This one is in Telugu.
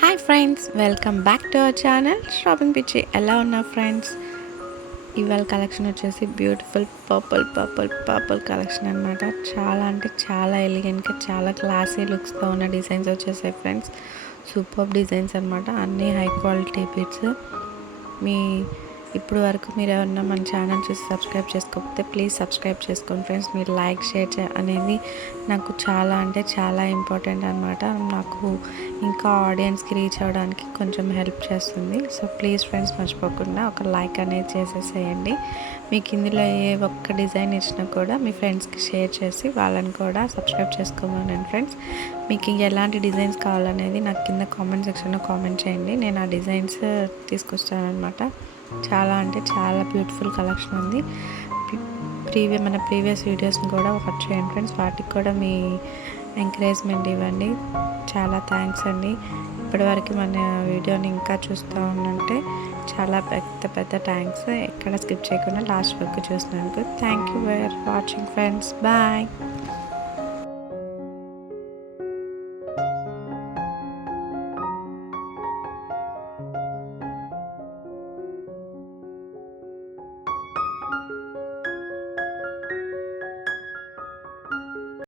Hi friends, welcome back to our channel shopping పిచ్చి. ఎలా ఉన్నా ఫ్రెండ్స్? ఇవాళ కలెక్షన్ వచ్చేసి బ్యూటిఫుల్ పర్పుల్ కలెక్షన్ అనమాట. చాలా అంటే చాలా ఎలిగెంట్గా, చాలా క్లాసీ లుక్స్తో ఉన్న డిజైన్స్ వచ్చేసాయి ఫ్రెండ్స్. సూపర్ డిజైన్స్ అనమాట. అన్నీ హై క్వాలిటీ బిట్స్. మీ ఇప్పుడు వరకు మీరు ఎవరన్నా మన ఛానల్ చూసి సబ్స్క్రైబ్ చేసుకోకపోతే ప్లీజ్ సబ్స్క్రైబ్ చేసుకోండి ఫ్రెండ్స్. మీరు లైక్ షేర్ అనేది నాకు చాలా అంటే చాలా ఇంపార్టెంట్ అనమాట. నాకు ఇంకా ఆడియన్స్కి రీచ్ అవ్వడానికి కొంచెం హెల్ప్ చేస్తుంది. సో ప్లీజ్ ఫ్రెండ్స్, మర్చిపోకుండా ఒక లైక్ అనేది చేసేసేయండి. మీకు ఇందులో ఏ ఒక్క డిజైన్ ఇచ్చినా కూడా మీ ఫ్రెండ్స్కి షేర్ చేసి వాళ్ళని కూడా సబ్స్క్రైబ్ చేసుకోమనండి ఫ్రెండ్స్. మీకు ఎలాంటి డిజైన్స్ కావాలనేది నాకు కింద కామెంట్ సెక్షన్లో కామెంట్ చేయండి. నేను ఆ డిజైన్స్ తీసుకొస్తానమాట. చాలా అంటే చాలా బ్యూటిఫుల్ కలెక్షన్ ఉంది. మన ప్రీవియస్ వీడియోస్ని కూడా వాచ్ చేయండి ఫ్రెండ్స్. వాటికి కూడా మీ ఎంకరేజ్మెంట్ ఇవ్వండి. చాలా థ్యాంక్స్ అండి. ఇప్పటివరకు మన వీడియోని ఇంకా చూస్తూ ఉంటే చాలా పెద్ద థ్యాంక్స్. ఎక్కడ స్కిప్ చేయకుండా లాస్ట్ వరకు చూసినందుకు thank you for watching friends. Bye.